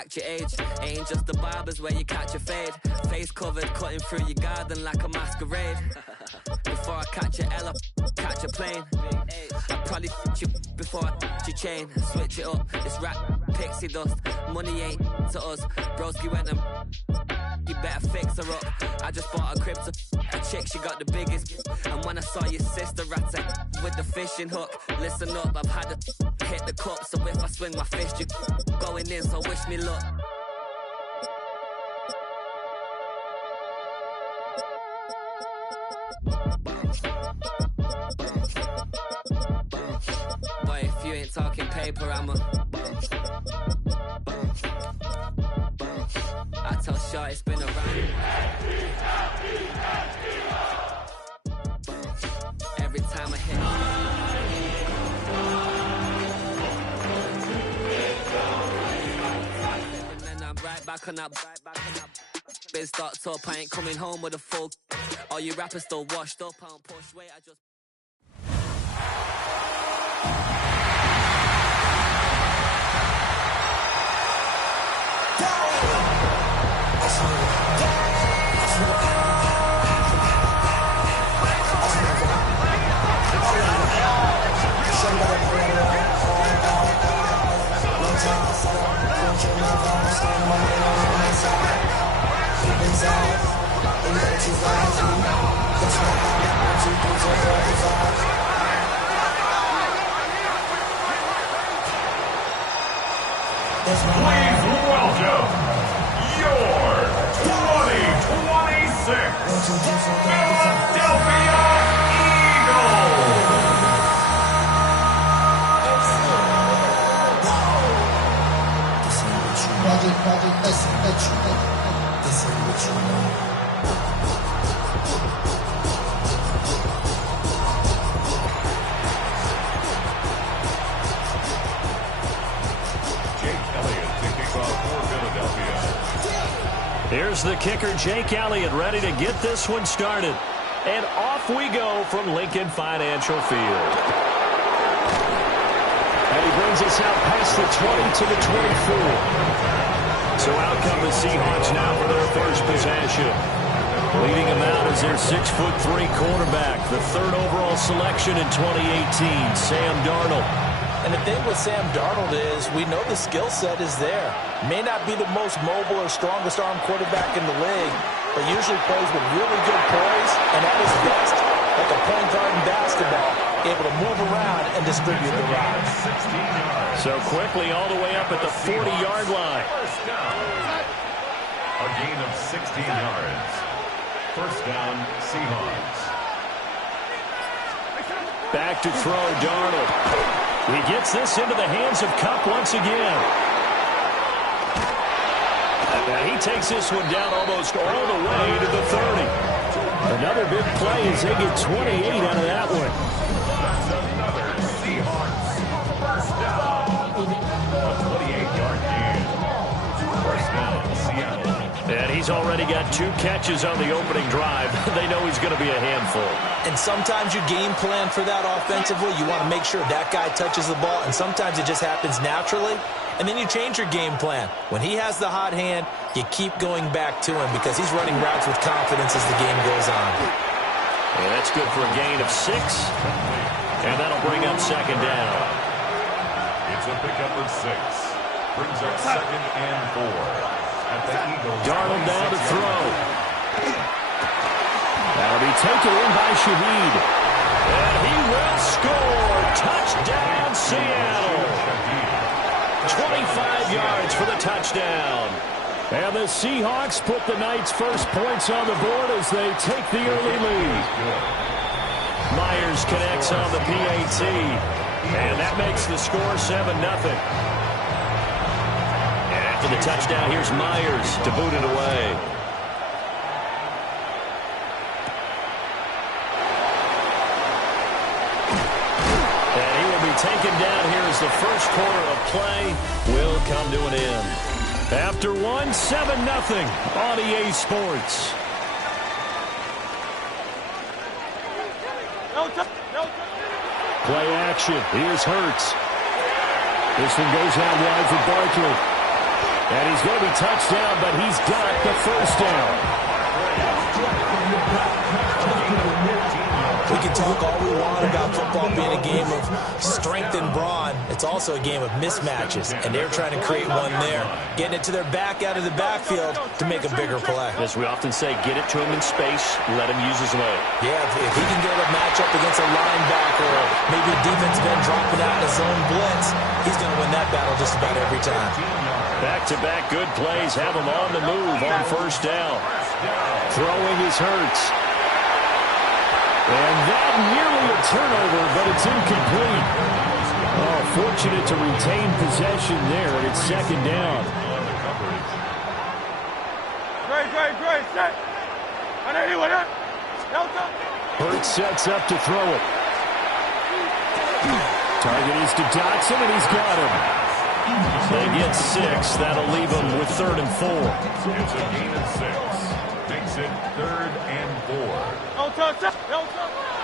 act your age. Ain't just the barbers where you catch a fade. Face covered, cutting through your garden like a masquerade. Before I catch a L, I catch a plane. I probably f*** you before I f*** your chain. Switch it up, it's rap, pixie dust. Money ain't to us. Broski went and you better fix her up. I just bought a crib to a chick, she got the biggest. And when I saw your sister at with the fishing hook, listen up, I've had to hit the cup. So if I swing my fist, you going in, so wish me luck. Boy, if you ain't talking paper, I'm a I tell Shaw it's been around. Every time I hit and then I'm right back on that biz starts up, I ain't coming home with a full. All you rappers still washed up, I don't push weight, I just Please welcome your 2026 Philadelphia Eagles. Here's the kicker, Jake Elliott, ready to get this one started. And off we go from Lincoln Financial Field. And he brings us out past the 20 to the 24. So out come the Seahawks now for their first possession. Leading them out is their 6'3" quarterback, the third overall selection in 2018, Sam Darnold. And the thing with Sam Darnold is we know the skill set is there. May not be the most mobile or strongest arm quarterback in the league, but usually plays with really good poise and at his best, like a point guard in basketball, able to move around and distribute the rock. So quickly all the way up at the 40-yard line. First down. A gain of 16 yards. First down, Seahawks. Back to throw, Darnold. He gets this into the hands of Kupp once again. And he takes this one down almost all the way to the 30. Another big play as they get 28 out of that one. That's another Seahawks first down. A 28-yard gain. First down, Seattle. And he's already got 2 catches on the opening drive. They know he's going to be a handful. And sometimes you game plan for that offensively. You want to make sure that guy touches the ball, and sometimes it just happens naturally. And then you change your game plan. When he has the hot hand, you keep going back to him because he's running routes with confidence as the game goes on. And that's good for a gain of 6. And that'll bring up second down. It's a pickup of 6. Brings up second and 4. At the Eagles. Darnold down to throw. That'll be taken in by Shaheed. And he will score. Touchdown, Seattle. 25 yards for the touchdown. And the Seahawks put the Knights' first points on the board as they take the early lead. Myers connects on the PAT. And that makes the score 7-0. And after the touchdown, here's Myers to boot it away. And he will be taken down here as the first quarter of play will come to an end. After 1, 7-0 on EA Sports. Play action. Here's Hurts. This one goes out wide for Barkley. And he's going to be touched down, but he's got the first down. We can talk all we want about football being a game of strength and brawn. It's also a game of mismatches, and they're trying to create one there. Getting it to their back out of the backfield to make a bigger play. As we often say, get it to him in space, let him use his leg. Yeah, if he can get a matchup against a linebacker or maybe a defensive end dropping out in a zone blitz, he's going to win that battle just about every time. Back-to-back good plays have him on the move on first down. Throwing is Hurts. And that nearly a turnover, but it's incomplete. Oh, fortunate to retain possession there, and it's second down. Great. Set. Hurts sets up to throw it. Target is to Dotson, and he's got him. They get 6. That'll leave them with 3rd and 4. It's a gain of 6. Makes it 3rd and 4.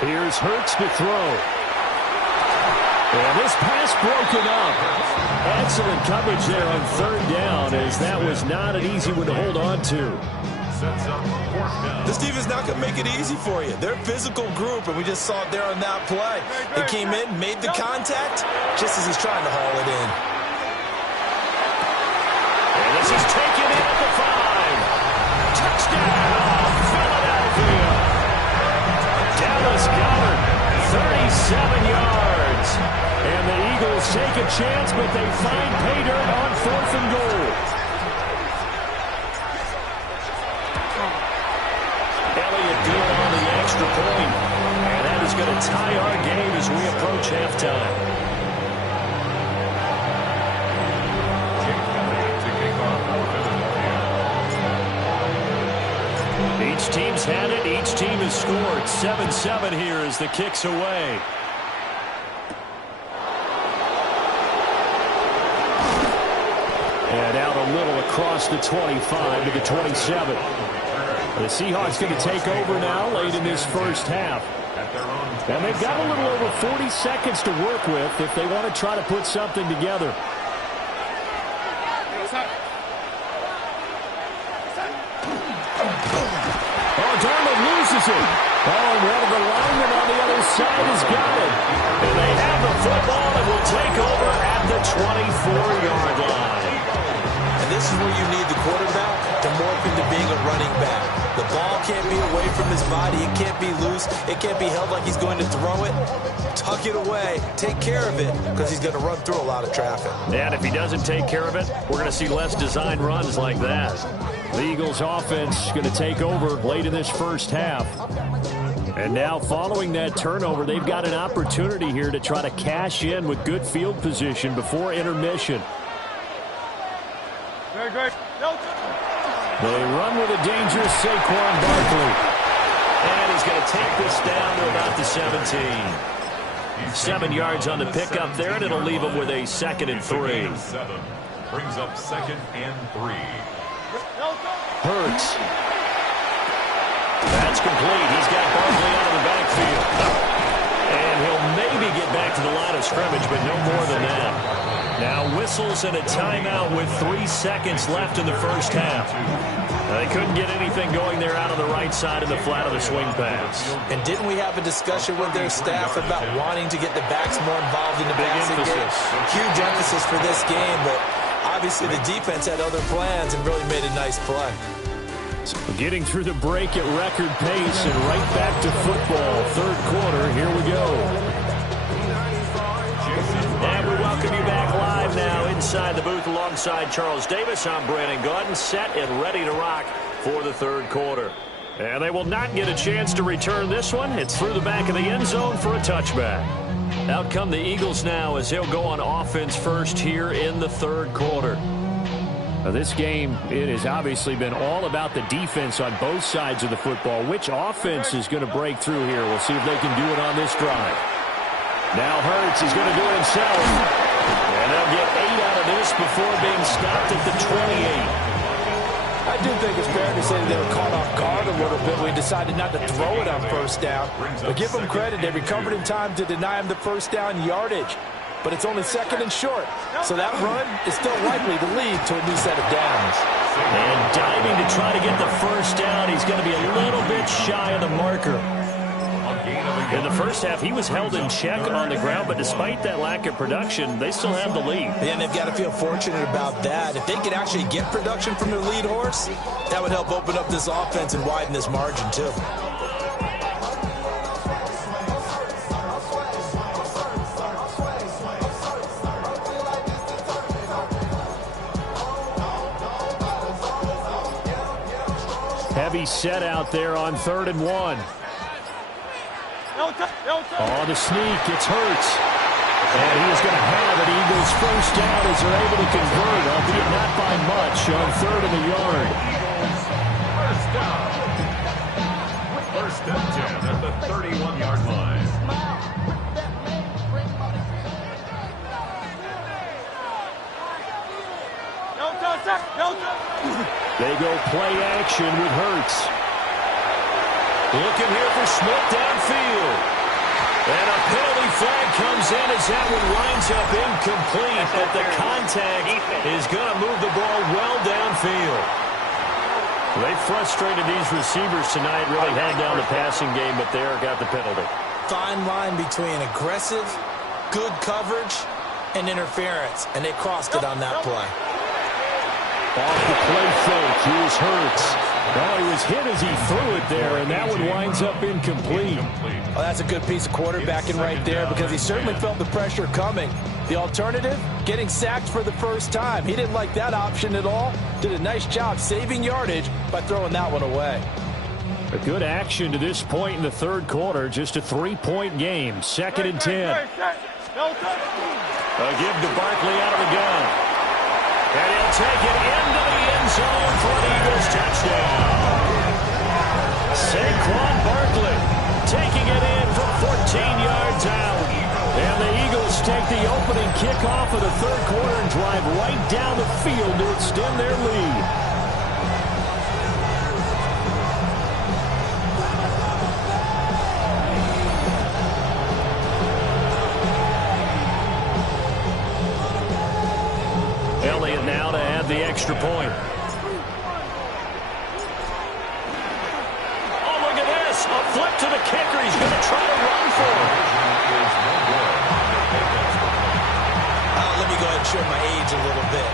Here's Hurts to throw. And this pass broken up. Excellent coverage there on 3rd down, as that was not an easy one to hold on to. Sets up 4th down. This defense is not going to make it easy for you. They're a physical group, and we just saw it there on that play. They came in, made the contact, just as he's trying to haul it in. And this is taken in at the 5. Touchdown, Philadelphia. Dallas Goedert, 37 yards. And the Eagles take a chance, but they find pay dirt on 4th and goal. Elliott deal on the extra point. And that is going to tie our game as we approach halftime. Each team's had it. Each team has scored. 7-7 here as the kick's away. And out a little across the 25 to the 27. The Seahawks going to take over now late in this first half. And they've got a little over 40 seconds to work with if they want to try to put something together. Darnold loses it. Oh, and one of the linemen on the other side has got it. And they have the football and will take over at the 24-yard line. And this is where you need the quarterback to morph into being a running back. The ball can't be away from his body. It can't be loose. It can't be held like he's going to throw it. Tuck it away. Take care of it because he's going to run through a lot of traffic. And if he doesn't take care of it, we're going to see less design runs like that. The Eagles offense going to take over late in this first half. And now following that turnover, they've got an opportunity here to try to cash in with good field position before intermission. They run with a dangerous Saquon Barkley. And he's going to take this down to about the 17. 7 yards on the pickup there, and it'll leave him with a 2nd and 3. Brings up 2nd and 3. Hurts. That's complete. He's got Barkley out of the backfield. And he'll maybe get back to the line of scrimmage, but no more than that. Now whistles and a timeout with 3 seconds left in the first half. They couldn't get anything going there out of the right side of the flat of the swing pass. And didn't we have a discussion with their staff about wanting to get the backs more involved in the passing game? Huge emphasis for this game, but obviously the defense had other plans and really made a nice play. So getting through the break at record pace and right back to football. 3rd quarter, here we go. And we welcome you back live now inside the booth alongside Charles Davis. I'm Brandon Gaudin, set and ready to rock for the 3rd quarter. And they will not get a chance to return this one. It's through the back of the end zone for a touchback. Out come the Eagles now as they'll go on offense first here in the 3rd quarter. Now this game, it has obviously been all about the defense on both sides of the football. Which offense is going to break through here? We'll see if they can do it on this drive. Now Hurts is going to do it himself. And they'll get 8 out of this before being stopped at the 28. I do think it's fair to say that they were caught off guard a little bit. We decided not to throw it on first down. But give them credit. They recovered in time to deny him the first down yardage. but it's only second and short. So that run is still likely to lead to a new set of downs. And diving to try to get the first down. He's going to be a little bit shy of the marker. In the first half, he was held in check on the ground, but despite that lack of production, they still have the lead. And they've got to feel fortunate about that. If they could actually get production from their lead horse, that would help open up this offense and widen this margin, too. Heavy set out there on 3rd and 1. On the sneak, it's Hurts. And he is going to have it. Eagles first down as they're able to convert, albeit not by much, on 3rd and a yard. First down. First and 10 at the 31-yard line. They go play action with Hurts. Looking here for Smith downfield. And a penalty flag comes in as that one winds up incomplete. But the contact is going to move the ball well downfield. They frustrated these receivers tonight, really had down the passing game, but there got the penalty. Fine line between aggressive, good coverage, and interference. And they crossed it on that play. Off the play fake, here's Hurts. Oh, he was hit as he threw it there, and that one winds up incomplete. Well, that's a good piece of quarterbacking right there because he certainly felt the pressure coming. The alternative, getting sacked for the first time. He didn't like that option at all. Did a nice job saving yardage by throwing that one away. A good action to this point in the 3rd quarter. Just a 3-point game. 2nd and 10. A give to Barkley out of the gun. And he'll take it into the end zone for an Eagles touchdown. Saquon Barkley taking it in from 14 yards out. And the Eagles take the opening kickoff of the 3rd quarter and drive right down the field to extend their lead. Elliott now to add the extra point. Oh, look at this. A flip to the kicker. He's going to try to run for it. Let me go ahead and show my age a little bit.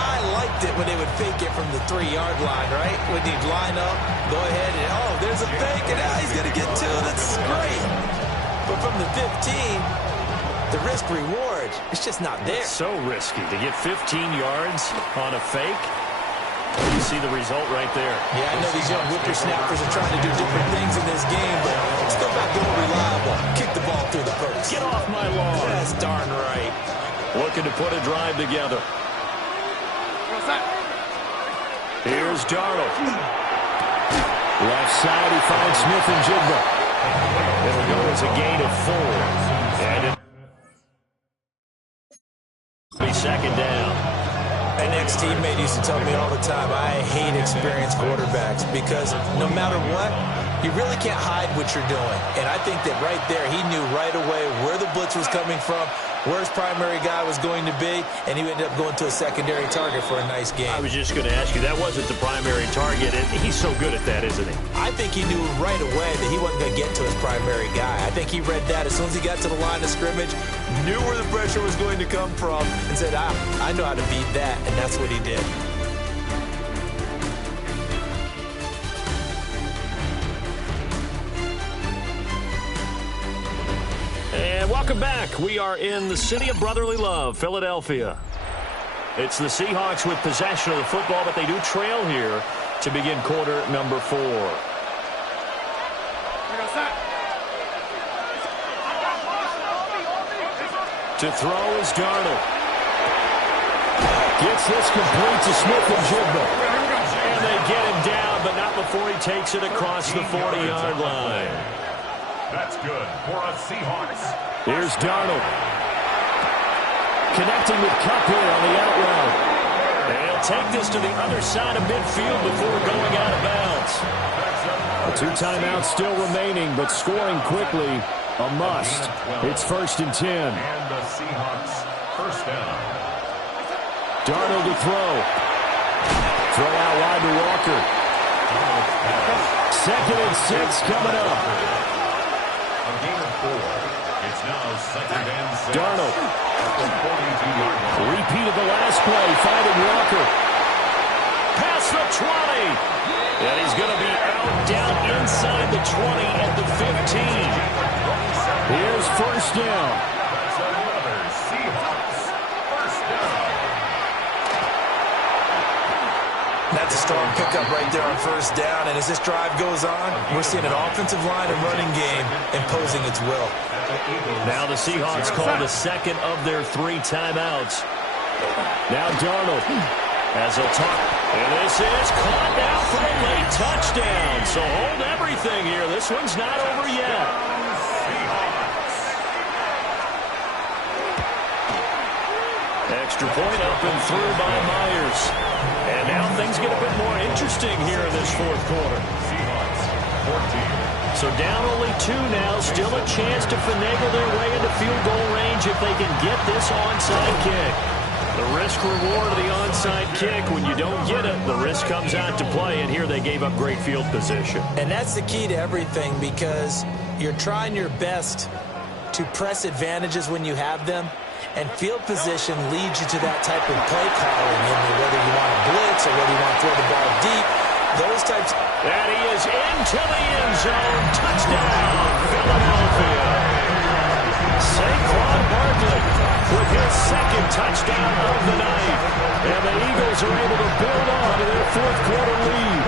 I liked it when they would fake it from the 3-yard line, right? When they'd line up, go ahead and, oh, there's a fake, and now he's going to get 2. That's great. But from the 15, the risk-reward, it's just not there. So risky to get 15 yards on a fake. You see the result right there. Yeah, I know these young whippersnappers are trying to do different things in this game, but still not going reliable. Kick the ball through the post. Get off my lawn. That's darn right. Looking to put a drive together. Here's Darnold. Left side, he finds Smith and Jigba. It'll go as a gain of 4. And it'll be 2nd down. An ex-teammate used to tell me all the time, I hate experienced quarterbacks because no matter what, you really can't hide what you're doing. And I think that right there, he knew right away where the blitz was coming from, where his primary guy was going to be, and he ended up going to a secondary target for a nice game. I was just going to ask you, that wasn't the primary target, and he's so good at that, isn't he? I think he knew right away that he wasn't going to get to his primary guy. I think he read that as soon as he got to the line of scrimmage, knew where the pressure was going to come from, and said, I know how to beat that, and that's what he did. And welcome back. We are in the city of brotherly love, Philadelphia. It's the Seahawks with possession of the football, but they do trail here to begin quarter number 4. To throw is Darnold. Gets this complete to Smith and Jigba. And they get him down, but not before he takes it across the 40-yard line. That's good for a Seahawks. Here's Darnold. Connecting with Kupp here on the out route. And he'll take this to the other side of midfield before going out of bounds. 2 timeouts still remaining, but scoring quickly A must. It's 1st and 10. And the Seahawks first down. Darnold to throw. Throw out wide to Walker. 2nd and 6 coming up. A gain of 4. It's now 2nd and 6. Darnold. At the 42-yard line. Repeat of the last play. Finding Walker. Past the 20. And he's going to be out down inside the 20 at the 15. Here's 1st down. That's another Seahawks first down. That's a strong pickup right there on 1st down. And as this drive goes on, we're seeing an offensive line and running game imposing its will. Now the Seahawks call the 2nd of their 3 timeouts. Now Darnold as he'll talk. And this is caught now for a late touchdown. So hold everything here. This one's not over yet. Extra point up and through by Myers. And now things get a bit more interesting here in this 4th quarter. Seahawks 14. So down only 2 now. Still a chance to finagle their way into field goal range if they can get this onside kick. The risk-reward of the onside kick, when you don't get it, the risk comes out to play, and here they gave up great field position. And that's the key to everything, because you're trying your best to press advantages when you have them, and field position leads you to that type of play calling, whether you want to blitz or whether you want to throw the ball deep. Those types. And he is into the end zone. Touchdown, Philadelphia. Saquon Barkley with his 2nd touchdown of the night. And the Eagles are able to build on to their 4th quarter lead.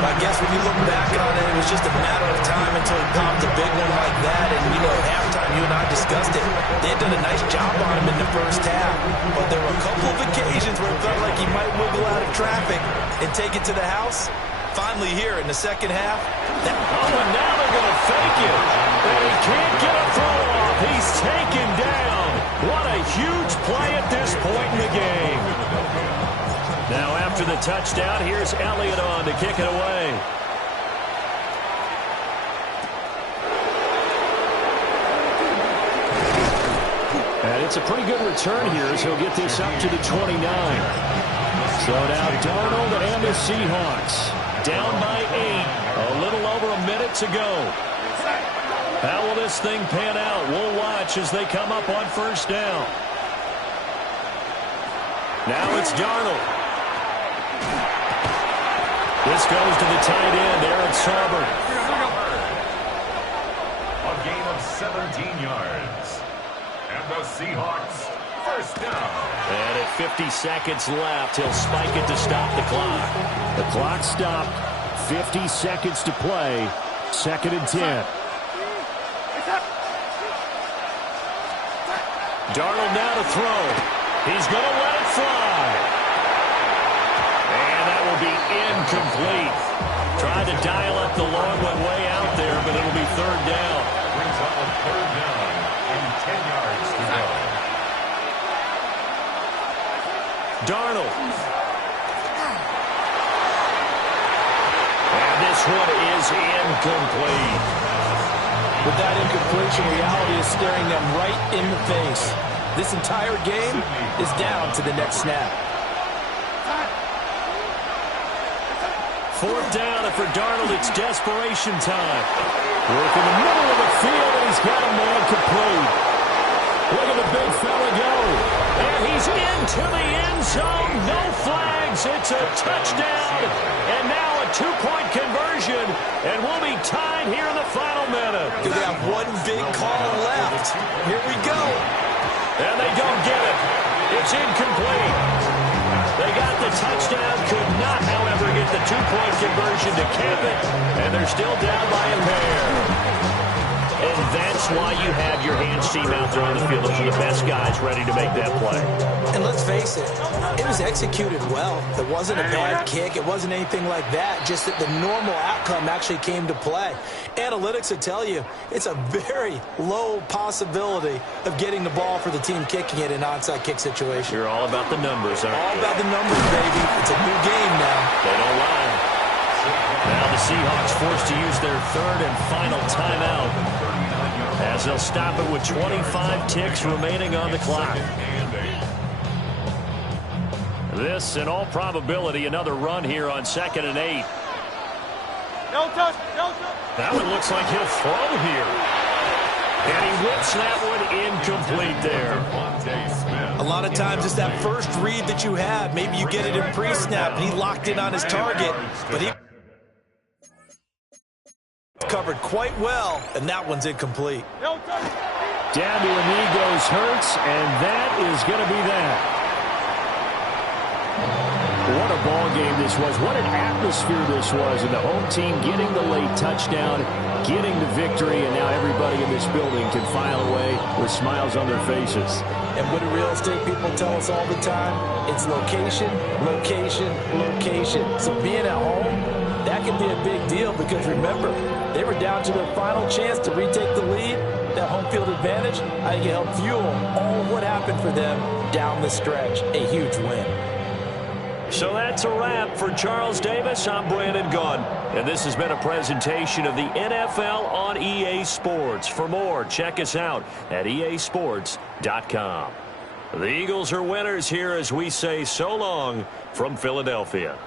I guess when you look back on it, it was just a matter of time until he popped a big one like that. And, at halftime, you and I discussed it. They had done a nice job on him in the 1st half. But there were a couple of occasions where it felt like he might wiggle out of traffic and take it to the house. Finally here in the 2nd half. And now they're going to fake it. And he can't get a throw off. He's taken down. What a huge play at this point in the game. Now after the touchdown, here's Elliott on to kick it away. And it's a pretty good return here as he'll get this up to the 29. So now Darnold and the Seahawks down by 8. A little over a minute to go. How will this thing pan out? We'll watch as they come up on 1st down. Now it's Darnold. This goes to the tight end, Aaron Sauber. A gain of 17 yards. And the Seahawks first down. And at 50 seconds left, he'll spike it to stop the clock. The clock stopped. 50 seconds to play. 2nd and 10. Darnold now to throw. He's going to let it fly. And that will be incomplete. Tried to dial up the long one way out there, but it'll be 3rd down. Brings up a 3rd down and 10 yards to go. Darnold. And this one is incomplete. With that incompletion, reality is staring them right in the face. This entire game is down to the next snap. 4th down, and for Darnold, it's desperation time. Work in the middle of the field, and he's got a man complete. Look at the big fella go. And he's into the end zone. No flags. It's a touchdown. And now a 2-point conversion. And we'll be tied here in the final minute. Do they have one big call left? Here we go. And they don't get it. It's incomplete. They got the touchdown. Could not, however, get the 2-point conversion to cap it. And they're still down by a pair. And that's why you have your hands team out there on the field. Those are the best guys ready to make that play. And let's face it, it was executed well. It wasn't a bad kick. It wasn't anything like that. Just that the normal outcome actually came to play. Analytics would tell you it's a very low possibility of getting the ball for the team kicking it in an onside kick situation. You're all about the numbers, aren't you? All about the numbers, baby. It's a new game now. They don't lie. Now the Seahawks forced to use their 3rd and final timeout. as they'll stop it with 25 ticks remaining on the clock. This, in all probability, another run here on 2nd and 8. Don't touch, don't touch. That one looks like he'll throw here. And he whips that one incomplete there. A lot of times it's that first read that you have. Maybe you get it in pre-snap, and he locked in on his target, but he covered quite well, and that one's incomplete. Don't touch. Down to a knee goes Hurts, and that is going to be that. What a ball game this was. What an atmosphere this was. And the home team getting the late touchdown, getting the victory, and now everybody in this building can file away with smiles on their faces. And what do real estate people tell us all the time? It's location, location, location. So being at home, that can be a big deal because remember, they were down to their final chance to retake the lead. That home field advantage, I think it helped fuel all of what happened for them down the stretch. A huge win. So that's a wrap for Charles Davis. I'm Brandon Gunn. And this has been a presentation of the NFL on EA Sports. For more, check us out at easports.com. The Eagles are winners here as we say so long from Philadelphia.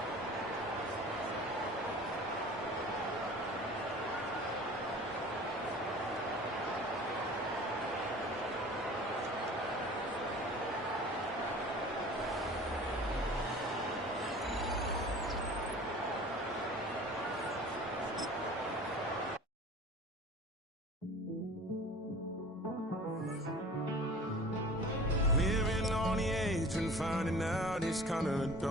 Living on the edge and finding out it's kind of dumb.